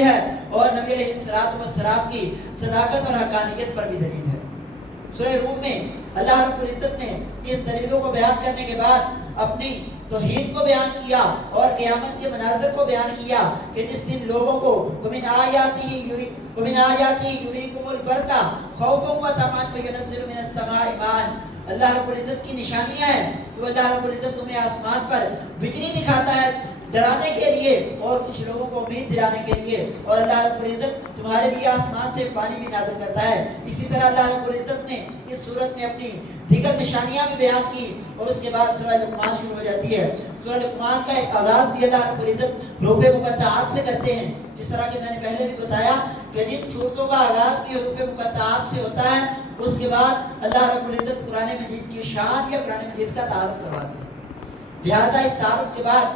دلیل ہے اور نبی علیہ السلام کی صداقت اور حقانیت پر بھی دلیل ہے۔ سورہ روم میں اللہ رب العزت نے ان دلیلوں کو بیان کرنے کے بعد اپنی توحید کو بیان کیا اور قیامت کے مناظر کو بیان کیا کہ جس دن لوگوں کو ومن آیاتی یریکم البرق خوفا وطمعا وینزل من السماء ماء، اللہ رب العزت کی نشانیاں ہیں کہ اللہ رب العزت تمہیں آسمان پر بجلی دکھاتا ہے ڈرانے کے لیے اور کچھ لوگوں کو امید دلانے کے لیے، اور اللہ رب العزت تمہارے لیے آسمان سے پانی بھی نازل کرتا ہے۔ اسی طرح اللہ رب العزت نے اس صورت میں اپنی دیگر نشانیاں بھی بیان کی اور اس کے بعد سورہ لقمان شروع ہو جاتی ہے۔ سورہ لقمان کا ایک آغاز بھی اللہ رب العزت حروف مقطعات سے کرتے ہیں، جس طرح کہ میں نے پہلے بھی بتایا کہ جن صورتوں کا آغاز بھی حروف مقطعات سے ہوتا ہے اس کے بعد اللہ رب العزت قرآن مجید کی شان یا قرآن مجید کا تعارف کرواتے ہیں۔ لہٰذا اس تعارف کے بعد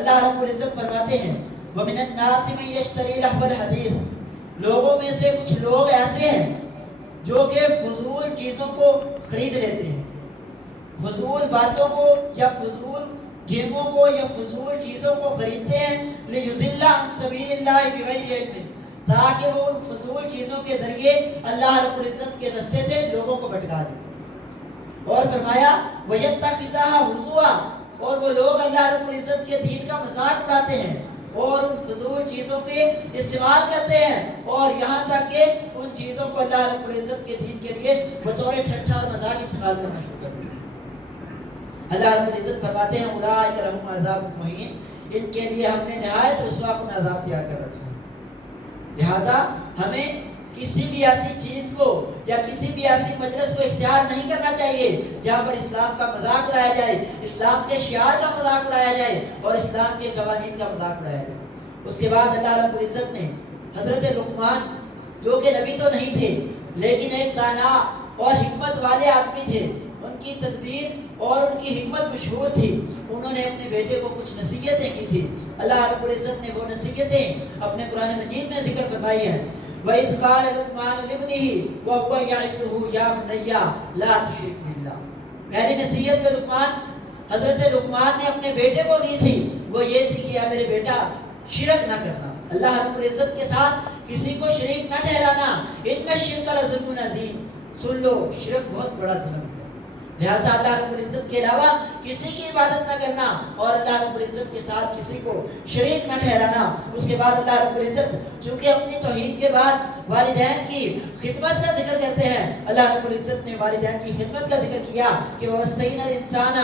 اللہ رب العزت فرماتے ہیں وَمِنَ النَّاسِ مَن يَشْتَرِي لَهْوَ الْحَدِيثِ، لوگوں میں سے کچھ لوگ ایسے ہیں جو کہ فضول چیزوں کو خرید لیتے ہیں، فضول باتوں کو یا فضول گیموں کو یا فضول چیزوں کو خریدتے ہیں لِيُضِلَّ عَن سَبِيلِ اللَّهِ بِغَيْرِ عِلْمٍ، تاکہ وہ ان فضول چیزوں کے ذریعے اللہ رب العزت کے رستے سے لوگوں کو بھٹکا دیں۔ اور فرمایا وَيَتَّخِذَهَا هُزُوًا، اور وہ لوگ اللہ رب العزت کے دین کا مذاق اڑاتے ہیں اور ان فضول چیزوں پہ استعمال کرتے ہیں، اور یہاں تک کہ ان چیزوں کو اللہ رب العزت کے دین کے لیے بطور ٹھٹھا اور مذاق استعمال کرنا شروع کر دیتے ہیں۔ اللہ رب العزت فرماتے ہیں اولئک لہم عذاب مہین، ان کے لیے ہم نے نہایت رسوا کن عذاب تیار کر رکھا ہے۔ لہٰذا ہمیں کسی بھی ایسی چیز کو یا کسی بھی ایسی مجلس کو اختیار نہیں کرنا چاہیے جہاں پر اسلام کا مذاق اڑایا جائے، اسلام کے شعار کا مذاق اڑایا جائے اور اسلام کے قوانین کا مذاق اڑایا جائے۔ اس کے بعد اللہ رب العزت نے حضرت لقمان جو کہ نبی تو نہیں تھے لیکن ایک دانا اور حکمت والے آدمی تھے، ان کی تدبیر اور ان کی حکمت مشہور تھی، انہوں نے اپنے بیٹے کو کچھ نصیحتیں کی تھی۔ اللہ رب العزت نے وہ نصیحتیں اپنے قرآن مجید میں ذکر فرمائی ہیں۔ وَإِذْ قَالَ لُقْمَانُ لِابْنِهِ وَهُوَ يَعِظُهُ يَا بُنَيَّ لَا تُشْرِكْ بِاللَّهِ، پہلی نصیحت جو لقمان حضرت لقمان نے اپنے بیٹے کو دی تھی وہ یہ تھی کہ اے میرے بیٹا شرک نہ کرنا، اللہ رب العزت کے ساتھ کسی کو شریک نہ ٹھہرانا، اِنَّ الشِّرْكَ لَظُلْمٌ عَظِيمٌ، سن لو شرک بہت بڑا ظلم ہے، لہٰذا اللہ رب العزت کے علاوہ کسی کی عبادت نہ کرنا اور اللہ رب العزت کے ساتھ کسی کو شریک نہ ٹھہرانا۔ اس کے بعد اللہ رب العزت چونکہ اپنی توحید کے بعد والدین کی خدمت کا ذکر کرتے ہیں، اللہ رب العزت نے والدین کی خدمت کا ذکر کیا کہ وَوَصَّيْنَا الْإِنسَانَ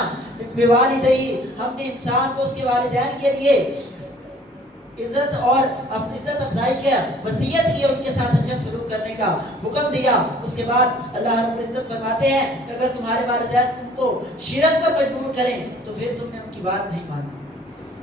بِوَالِدَيْهِ، ہم نے انسان کو اس کے والدین کے لیے عزت اور عزت افزائی کیا، وصیت کی، ان کے ساتھ اچھا سلوک کرنے کا حکم دیا۔ اس کے بعد اللہ رب العزت فرماتے ہیں کہ اگر تمہارے والدین تم کو شرک پر مجبور کریں تو پھر تم نے ان کی بات نہیں مانی،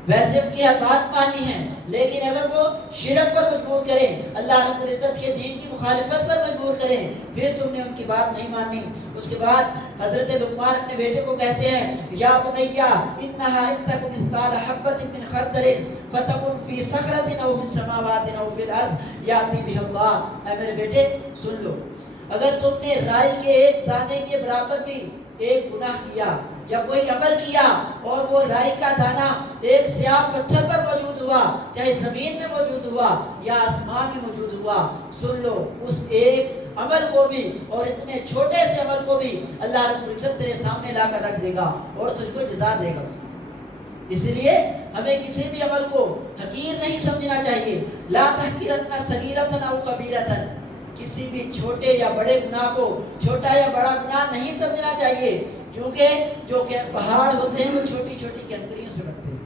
ویسے ان کی ہر بات ماننی ہے لیکن اگر وہ شرک پر مجبور کریں، اللہ رب العزت کے دین کی مخالفت پر مجبور کریں، پھر تم نے ان کی بات نہیں مانی۔ اس کے بعد حضرت لقمان اپنے بیٹے کو کہتے ہیں یا بنیا انہا ان تک مثقال حبۃ من خردل فتکن فی صخرۃ او فی السماوات او فی الارض یاتی بہ اللہ، اے میرے بیٹے سن لو، اگر تم نے رائی کے ایک دانے کے برابر بھی ایک گناہ کیا یا کوئی عمل کیا اور وہ رائی کا دانہ ایک سیاہ پتھر پر موجود ہوا، چاہے زمین میں موجود ہوا یا آسمان میں موجود ہوا، سن لو اس ایک عمل کو بھی اور اتنے چھوٹے سے عمل کو بھی اللہ رب العزت تیرے سامنے لا کر رکھ دے گا اور تجھ کو جزا دے گا اس کی۔ اس لیے ہمیں کسی بھی عمل کو حقیر نہیں سمجھنا چاہیے، لا تحقیرن صغیرۃ او کبیرۃ، کسی بھی چھوٹے یا بڑے گناہ کو چھوٹا یا بڑا گناہ نہیں سمجھنا چاہیے، کیونکہ جو کہ پہاڑ ہوتے ہیں وہ چھوٹی چھوٹی کنکریوں سے بنتے ہیں۔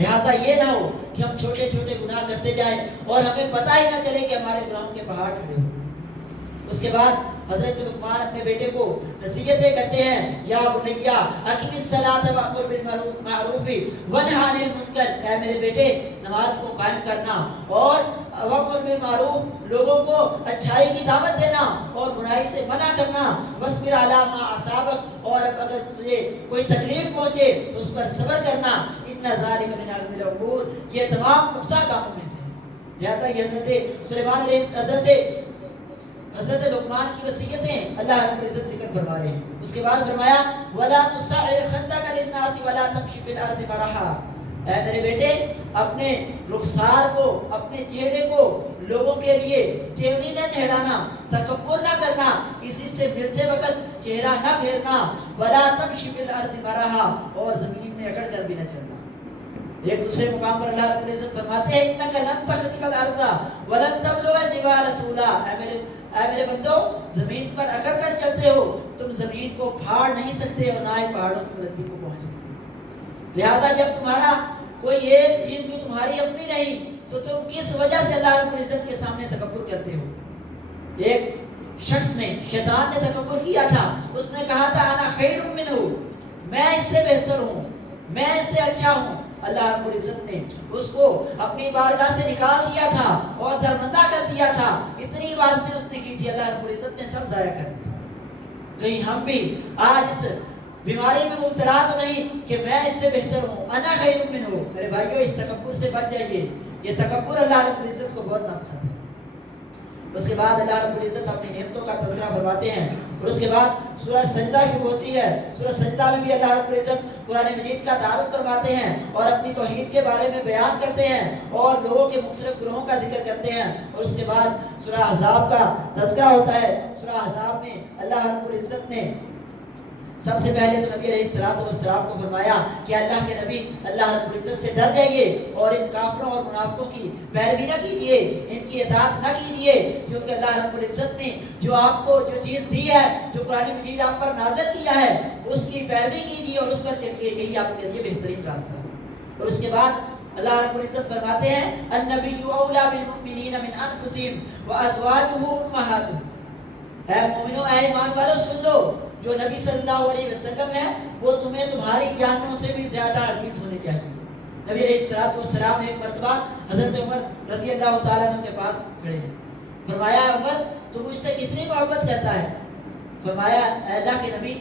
لہٰذا یہ نہ ہو کہ ہم چھوٹے چھوٹے گناہ کرتے جائیں اور ہمیں پتہ ہی نہ چلے کہ ہمارے گناہوں کے پہاڑ کھڑے ہوئے۔ اس کے بعد حضرت لقمان اپنے بیٹے کو نصیحتیں کرتے ہیں یا بنیا اقم الصلاۃ وامر بالمعروف ونہی عن المنکر، اے میرے بیٹے نماز کو قائم کرنا اور وامر بالمعروف لوگوں کو اچھائی کی دعوت دینا اور برائی سے منع کرنا، واصبر علی ما اصابک، اور اگر تجھے کوئی تکلیف پہنچے تو اس پر صبر کرنا، ان ذلک من عزم الامور، یہ تمام پختہ کاموں میں سے ہے۔ لہذا یہ حضرت سلیمان علیہ حضرت لقمان کی وصیتیں اللہ رب العزت ذکر فرما رہے ہیں۔ اس کے بعد فرمایا وَلَا تُسَعِّرْ خَدَّكَ لِلنَّاسِ وَلَا تَمْشِ فِي الْأَرْضِ مَرَحًا، اے میرے بیٹے اپنے رخسار کو اپنے چہرے کو لوگوں کے لیے تیوری نہ چڑھانا، تکبر نہ کرنا، کسی سے ملتے وقت چہرہ نہ پھیرنا، ولا تمشی فی الارض مرحا، اور زمین میں اکڑ کر بھی نہ چلنا۔ ایک دوسرے مقام پر اللہ رب العزت فرماتے ہیں انک لن تخرق الارض ولن تبلغ الجبال طولا، اے میرے بندو زمین پر اکڑ کر چلتے ہو، تم زمین کو پھاڑ نہیں سکتے اور نہ ہی پہاڑوں کی بلندی کو پہنچ سکتے۔ لہذا جب تمہارا کوئی ایک چیز بھی تمہاری اپنی نہیں تو تم کس وجہ سے اللہ رب العزت کے سامنے تکبر کرتے ہو؟ ایک شخص نے، شیطان نے تکبر کیا تھا، اس نے کہا تھا انا خیر منہ، میں اس سے بہتر ہوں، میں اس سے اچھا ہوں۔ اللہ رب العزت نے اس کو اپنی بارگاہ سے نکال دیا تھا اور درمندہ کر دیا تھا، اتنی باتیں اس نے کی تھی، اللہ رب العزت نے سب ضائع کر دیا۔ کہیں ہم بھی آج اس بیماری میں مبتلا تو نہیں کہ میں اس سے بہتر ہوں، انا خیر منہ؟ میرے بھائیو اس تکبر سے بچ جائیے، یہ تکبر اللہ رب العزت کو بہت ناپسند ہے۔ اس کے بعد اللہ رب العزت اپنی نعمتوں کا تذکرہ فرماتے ہیں، اور اس کے بعد سورہ سجدہ شروع ہوتی ہے۔ سورہ سجدہ میں بھی اللہ رب العزت قرآن مجید کا تعارف فرماتے ہیں اور اپنی توحید کے بارے میں بیان کرتے ہیں اور لوگوں کے مختلف گروہوں کا ذکر کرتے ہیں، اور اس کے بعد سورہ احزاب کا تذکرہ ہوتا ہے۔ سورہ احزاب میں اللہ رب العزت نے سب سے پہلے تو نبی علیہ الصلوۃ والسلام کو فرمایا کہ اللہ کے نبی اللہ رب العزت سے ڈر جائیے اور ان کافروں اور منافقوں کی پیروی نہ کیجیے، ان کی اطاعت نہ کیجیے، کیونکہ اللہ رب العزت نے جو آپ کو جو چیز دی ہے، جو قرآن مجید آپ پر نازل کیا ہے، اس کی پیروی کیجیے اور اس پر چلیے، یہی آپ کے لیے بہترین راستہ ہے۔ اور اس کے بعد اللہ رب العزت فرماتے ہیں النبی اولی بالمؤمنین من انفسہم وازواجہ امہاتہم، اے مومنو، اے ایمان والو سن لو، جو نبی صلی اللہ علیہ وسلم ہے وہ تمہیں تمہاری جانوں سے بھی زیادہ عزیز ہونے چاہیے۔ نبی علیہ الصلوۃ والسلام ایک مرتبہ حضرت عمر رضی اللہ تعالیٰ عنہ کے پاس کھڑے ہیں، فرمایا عمر تو مجھ سے کتنی محبت کرتا ہے؟ فرمایا اے اللہ کے نبی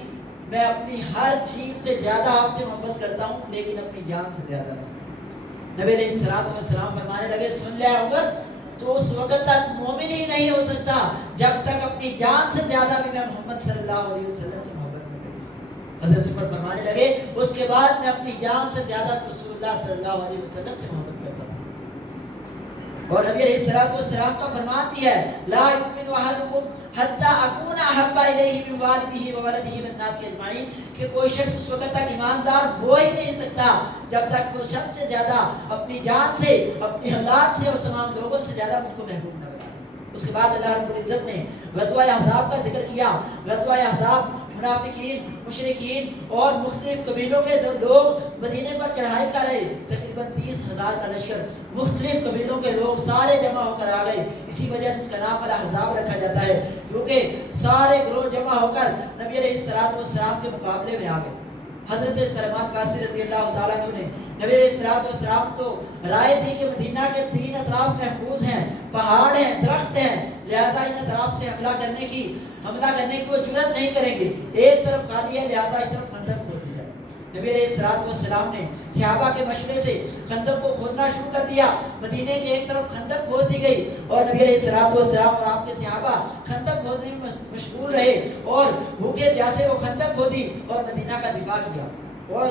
میں اپنی ہر چیز سے زیادہ آپ سے محبت کرتا ہوں لیکن اپنی جان سے زیادہ نہیں۔ نبی علیہ الصلوۃ والسلام فرمانے لگے سن لے عمر، تو اس وقت تک مومن ہی نہیں ہو سکتا جب تک اپنی جان سے زیادہ بھی میں محمد صلی اللہ علیہ وسلم سے محبت نہ کروں۔ حضرت عمر فرمانے لگے اس کے بعد میں اپنی جان سے زیادہ رسول اللہ صلی اللہ علیہ وسلم سے محبت کرتا ہوں۔ اور نبی علیہ الصلوۃ والسلام کا فرمان بھی ہے لا یؤمن احدکم حتی اکون احب الیہ من والدہ وولدہ والناس اجمعین، کہ کوئی شخص اس وقت تک ایماندار ہو ہی نہیں سکتا جب تک وہ سب سے زیادہ اپنی جان سے، اپنی اولاد سے اور تمام لوگوں سے زیادہ مجھ کو محبوب نہ بنائے۔ اس کے بعد اللہ رب العزت نے غزوہ احزاب کا ذکر کیا۔ غزوہ احزاب منافقین، مشرکین اور مختلف قبیلوں کے لوگ مدینے پر چڑھائی کر رہے، تقریباً 30,000 کا لشکر، مختلف قبیلوں کے لوگ سارے جمع ہو کر آ گئے، اسی وجہ سے اس کا نام الاحزاب رکھا جاتا ہے، کیونکہ سارے گروہ جمع ہو کر نبی علیہ الصلوۃ والسلام کے مقابلے میں آ گئے۔ حضرت سلمان فارسی رضی اللہ تعالیٰ عنہ نے نبی علیہ الصلوۃ والسلام کو رائے دی کہ مدینہ کے 3 اطراف محفوظ ہیں، پہاڑ ہیں، درخت ہیں، لہذا ان اطراف سے حملہ کرنے کی وہ جرأت نہیں کریں گے، ایک طرف خالی ہے لہذا اس طرف خندق کھود دی جائے۔ نبی علیہ الصلوۃ والسلام نے صحابہ کے مشورے سے خندق کو کھودنا شروع کر دیا، مدینے کے ایک طرف خندق کھود دی گئی اور نبی علیہ الصلوۃ والسلام اور آپ کے صحابہ خندق کھودنے میں مشغول رہے اور بھوکے پیاسے وہ خندق کھودی اور مدینہ کا دفاع کیا۔ اور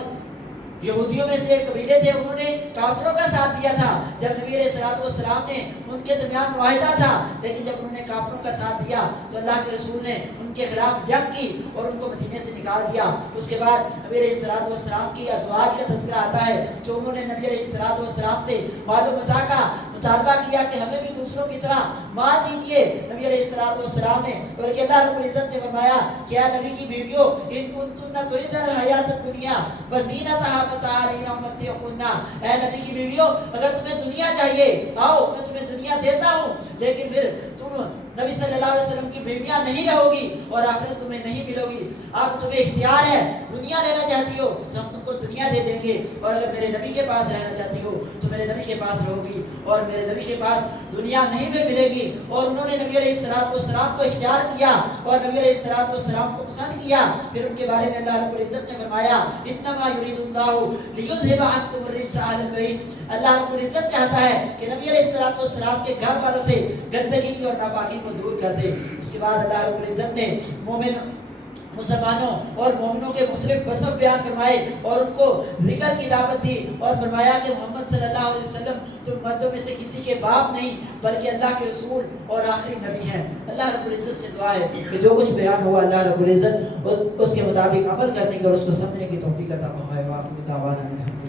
یہودیوں میں سے ایک قبیلے تھے، انہوں نے کافروں کا ساتھ دیا تھا جب نبی علیہ الصلوۃ والسلام نے ان کے درمیان معاہدہ تھا، لیکن جب انہوں نے کافروں کا ساتھ دیا تو اللہ کے رسول نے ان کے خلاف جنگ کی اور ان کو مدینے سے نکال دیا۔ اس کے بعد نبی علیہ الصلوۃ والسلام کی ازواج کا تذکرہ آتا ہے کہ انہوں نے نبی علیہ الصلوۃ والسلام سے مال و متاع کا مطالبہ کیا کہ ہمیں بھی دوسروں کی طرح مال دیجیے۔ نبی علیہ الصلوۃ والسلام نے بلکہ اللہ رب العزت نے فرمایا کہ اے نبی کی بیویوں ان کنتن تريدن الحیات الدنیا وزینتها فتعالین امتعکن، اے نبی کی بیویوں اگر تمہیں دنیا چاہیے آؤ میں تمہیں دنیا دیتا ہوں، لیکن پھر تم نبی صلی اللہ علیہ وسلم کی بیویاں نہیں رہو گی اور آخرت تمہیں نہیں ملو گی، اب تمہیں اختیار ہے، دنیا لینا چاہتی ہو تو ہم تم کو دنیا دے دیں گے، اور اگر میرے نبی کے پاس رہنا چاہتی ہو تو میرے نبی کے پاس رہو گی، اور میرے نبی کے پاس دنیا نہیں بھی ملے گی۔ اور انہوں نے نبی علیہ الصلوۃ والسلام کو اختیار کیا اور نبی علیہ الصلوۃ والسلام کو پسند کیا۔ پھر ان کے بارے میں اللہ رب العزت نے فرمایا انما یرید اللہ لیذھب عنکم الرجس اہل البیت، اللہ رب العزت چاہتا ہے کہ نبی علیہ الصلوۃ والسلام کے گھر والوں سے گندگی اور ناپاکی کو دور کر دے۔ اس کے بعد اللہ رب العزت نے مسلمانوں اور مومنوں کے مختلف وصف بیان فرمائے اور ان کو ذکر کی دعوت دی اور فرمایا کہ محمد صلی اللہ علیہ وسلم تم مردوں میں سے کسی کے باپ نہیں بلکہ اللہ کے رسول اور آخری نبی ہیں۔ اللہ رب العزت سے دعا ہے کہ جو کچھ بیان ہوا اللہ رب العزت اس کے مطابق عمل کرنے کی اور اس کو سمجھنے کی توفیق عطا فرمائے۔ وآخر دعوانا